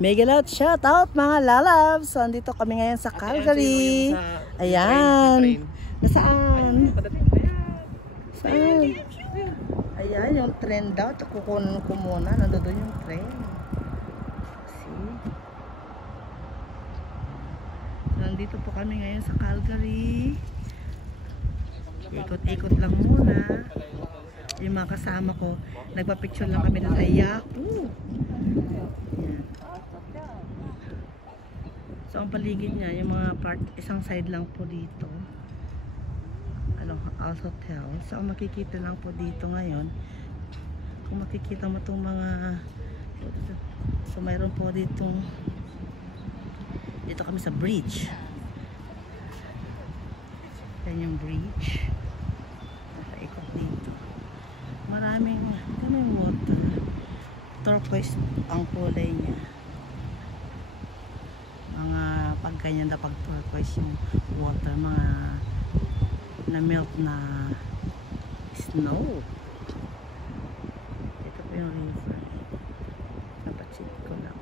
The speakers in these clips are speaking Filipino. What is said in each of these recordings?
Mega loud shout out mga lalabs. So, andito kami ngayon sa Calgary. Ayan. Nasaan? Saan? Ayan, yung train daw. Kukunan ko muna. Nandoon yung train. See? So, nandito po kami ngayon sa Calgary. Ikot-ikot lang muna. Yung mga kasama ko, nagpa-picture lang kami sa Yahoo. Ayan. So, ang paligid niya, yung mga part, isang side lang po dito. Al Hotel. So, ang makikita lang po dito ngayon, kung makikita mo itong mga, so, mayroon po dito kami sa bridge. Yan yung bridge. Nakaikot dito. Maraming water. Turquoise ang kulay niya. Mga pag ganyan na pag turquoise yung water, mga na melt na snow. Ito po yung river. Napatsit ko lang.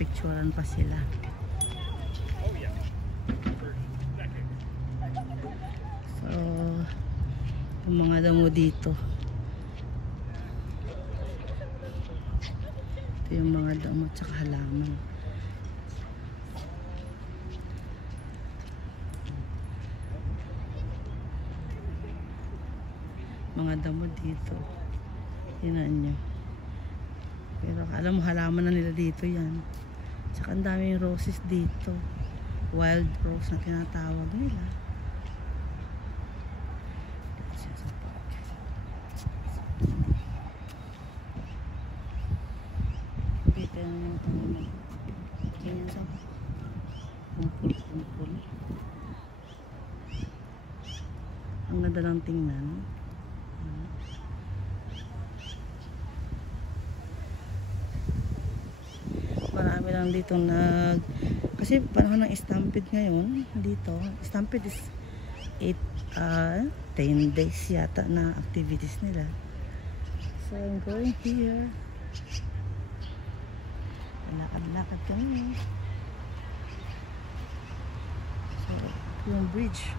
Picturean pa sila. So, yung mga damo dito. Ito yung mga damo at saka halaman. Mga damo dito. Tingnan nyo. Pero alam mo, halaman na nila dito yan. Tsaka ang daming roses dito. Wild rose na tinatawag nila. Dito yung tanong. Ganyan sa kumpul-kumpul. Ang ganda lang tingnan. Marami lang dito kasi panahon ng stampede ngayon dito. Stampede is 10 days yata na activities nila. So I'm going here. Lakad-lakad kami. So yung bridge.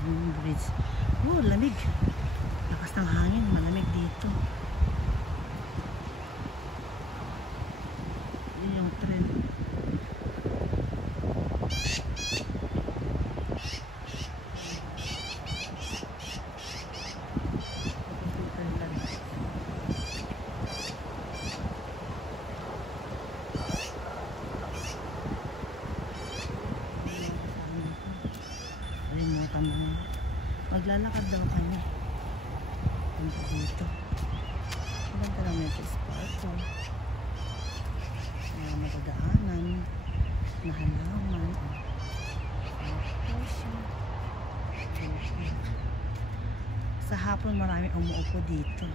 Yung bridge. Oh, lamig. Lakas ng hangin, malamig dito. Yun yung tren. Maglalakad daw kami. Punta dito. Maganda lang yung spot. Magdaanan. Nahalaman. Sa hapon marami umuupo dito.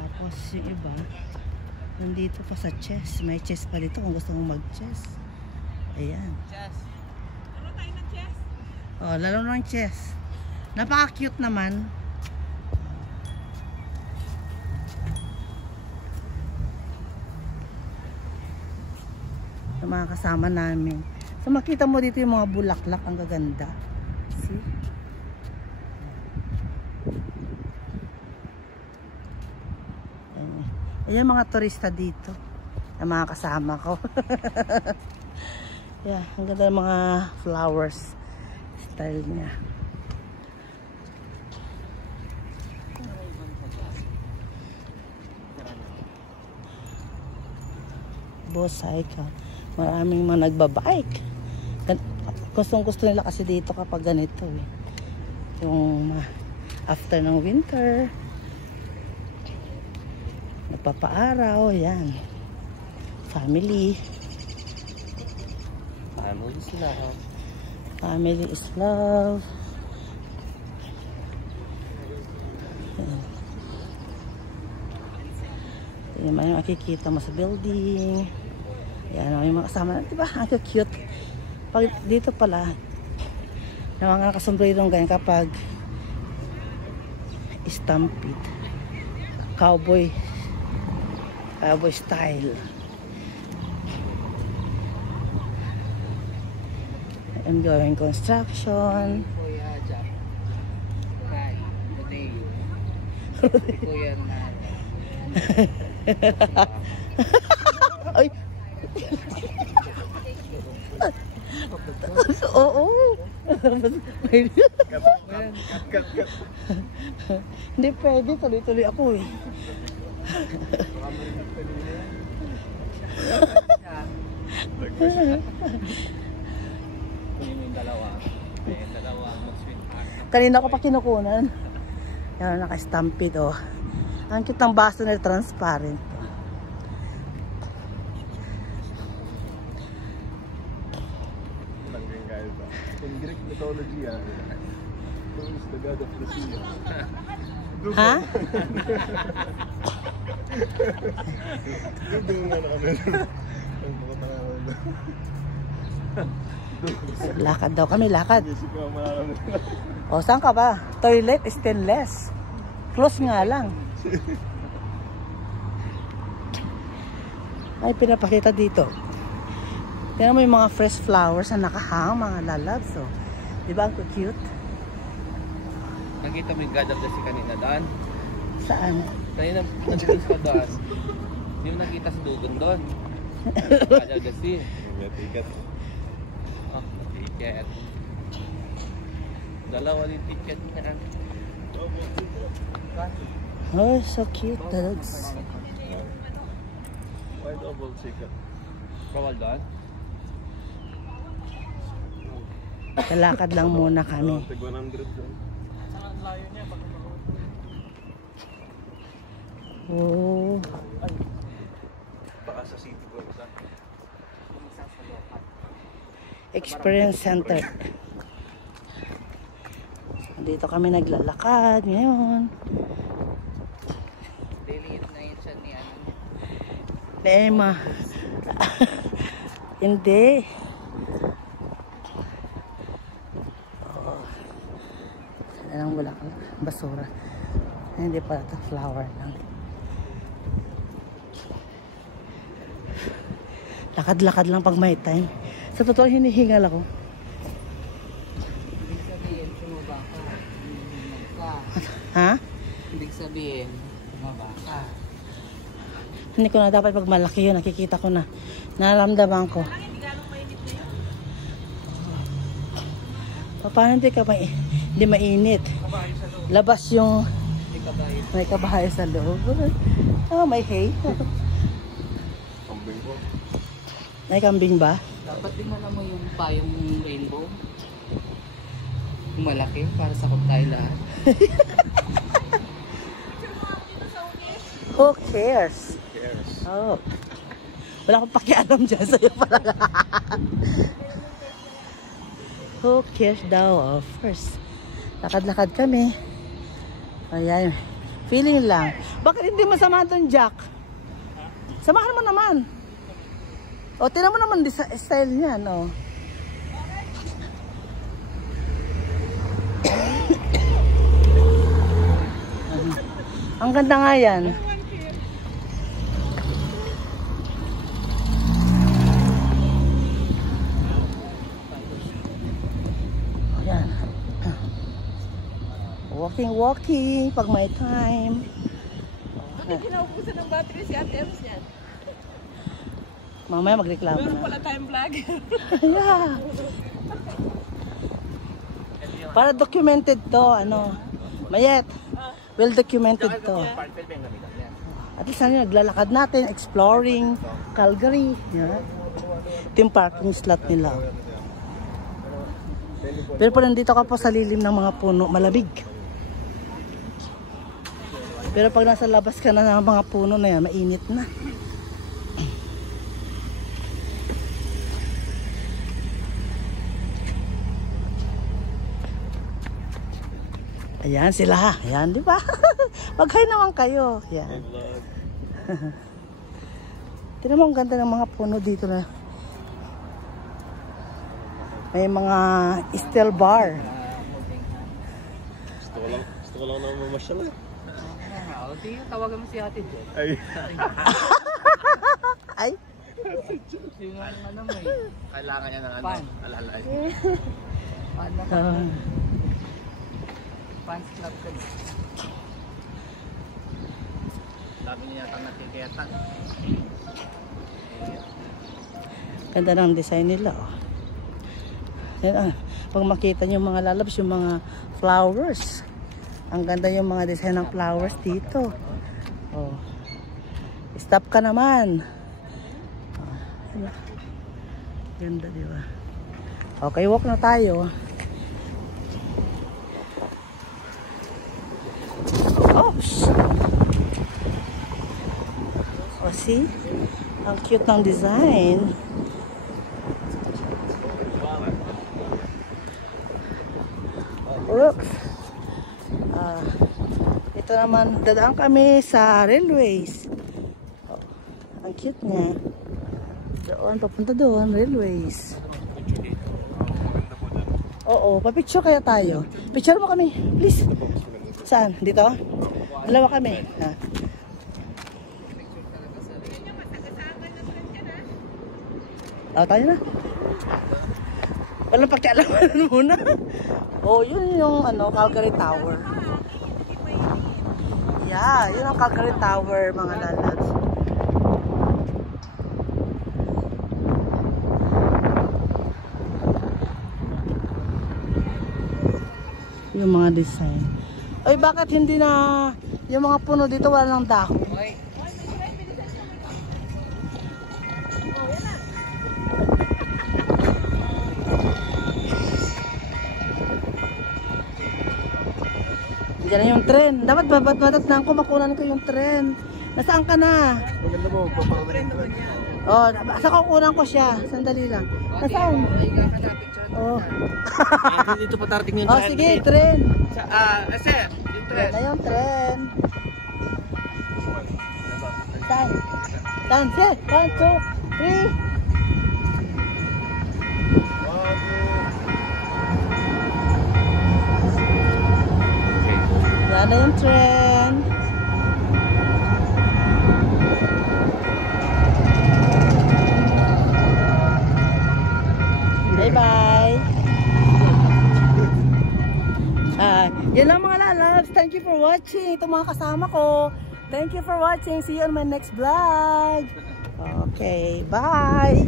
Tapos yung iba, nandito pa sa chess. May chess pa dito kung gusto mong mag-chess. Ayan. Chess. Laro tayo ng chess? Oh, laro ng chess. Napaka-cute naman. Sa mga kasama namin. So makita mo dito yung mga bulaklak, ang gaganda. See? Ayan mga turista dito. Ang mga kasama ko. Yeah, ang ganda ng mga flowers style niya. Bosay ka. Maraming mga nagbabike. Gustong-gusto nila kasi dito kapag ganito eh. Yung after ng winter, nagpapaaraw, yan. Family. Family is love. Family is love. Ito naman yung makikita mo sa building. Yan, may mga kasama na. Diba? Ang cute. Pag dito pala, yung mga nakasombrerong ganyan kapag stampede. Cowboy style. I'm going construction. Kuya Jack. Kai. Rodeo. Kuya na. Ay. Oo. Hindi pwede. Tuloy-tuloy ako eh. Kanina ko pa kinukunan. Yan, naka-stampede oh. Ang cute ng baso na transparent. In Greek mythology, who is the god of the sea? Ha? Lakad daw kami, lakad. O, saan ka ba? Toilet stainless. Close nga lang. Ay, pinapakita dito. Tingnan mo yung mga fresh flowers na nakahang, mga lalabs. So, di ba ang cute? Nakita mo yung God of the Sea kanina doon? Saan? Kanina nag-cruise ka doon. Hindi mo nakita sa dugon doon. God of the Sea. Ticket. Oh, ticket. Dalawa yung ticket niya. Oh, so cute. That's... Why double ticket? Bawal doon? Kalakad lang muna kami. Tig 100 doon. Oh. Baka sa city ko sa. Experience Center. Dito kami naglalakad ngayon. Daily na yun siya ni ano. Ni Emma. Hindi. Anong wala ka? Basura. Hindi pala ito. Flower lang. Lakad-lakad lang pag may time. Sa totoo, hinihingal ako. Ibig sabihin, sumaba ka. Ha? Ibig sabihin, sumaba ka. Hindi ko na dapat pag malaki yun. Nakikita ko na. Naramdaman ko. Paano hindi ka hindi mainit? Labas yung may kabahay sa loob. Oh, may hay. Kambing ko. May kambing ba? Dapat din mo yung payong rainbow. Yung malaki para sa tayo lahat. Who cares? Yes. Oh. Wala akong pakialam dyan sa'yo pala. Who cares daw? Oh, first. Lakad-lakad kami. Ayan. Feeling lang. Bakit hindi masama doon, Jack? Samahan mo naman. O, tinan mo naman style niya, no? Ang ganda nga yan. Ayan. Walking pag may time. Bakit kinaubusan ng battery si Ate Ems niyan? Mamaya magreklamo Meron na. pala tayong vlog. Yeah. Para documented to, ano. Mayet. Well documented to. At least ano, naglalakad natin, exploring Calgary. Yeah. Ito yung parking slot nila. Pero pag nandito ka po sa lilim ng mga puno, malabig. Pero pag nasa labas ka na ng mga puno na yan, mainit na. Ayan sila. Ayan, di ba? Mag-hi naman kayo. Ayan. Tignan mo, ang ganda ng mga puno dito na. May mga steel bar. Gusto ko lang na mamasyal eh. Di, tawagan mo si ate dyan. Ay. Ay. Yung ano mo Kailangan niya ng Pan. alalay. Fans club ka din. Dami niya yata nakikita. Ganda ng design nila. Oh. Yan, pag makita niyo mga lalabs, yung mga flowers. Ang ganda yung mga design ng flowers dito. Oh. Stop ka naman. Oh. Ganda, di ba? Okay, walk na tayo. Oh, oh, see? Ang cute ng design. Oops. Ito naman, dadaan kami sa railways. Oh, ang cute niya. Doon, papunta doon, railways. Oo, papicture kaya tayo. Picture mo kami, please. Saan? Dito? Dalawa kami. Ha? Oh, tayo na. Walang pakialaman muna. Oh, yun yung ano, Calgary Tower. Yeah, yun ang Calgary Tower, mga lalads. Yung mga design. Ay, bakit hindi na yung mga puno dito wala ng dahon? Diyan na yung tren. Dapat babat-batat na ako, makunan ko yung tren. Nasaan ka na? Maganda mo, paparating ko. Oh, asa kukunan ko siya. Sandali lang. Nasaan? Oh. Dito pa tarating yung Oh, sige, tren. Sir, yung Yan na yung tren. Saan? Saan? Sir? 1, 2, 3. Yan na yung tren. Bye-bye. Yan lang mga lalabs. Thank you for watching. Ito mga kasama ko. Thank you for watching. See you on my next vlog. Okay, bye.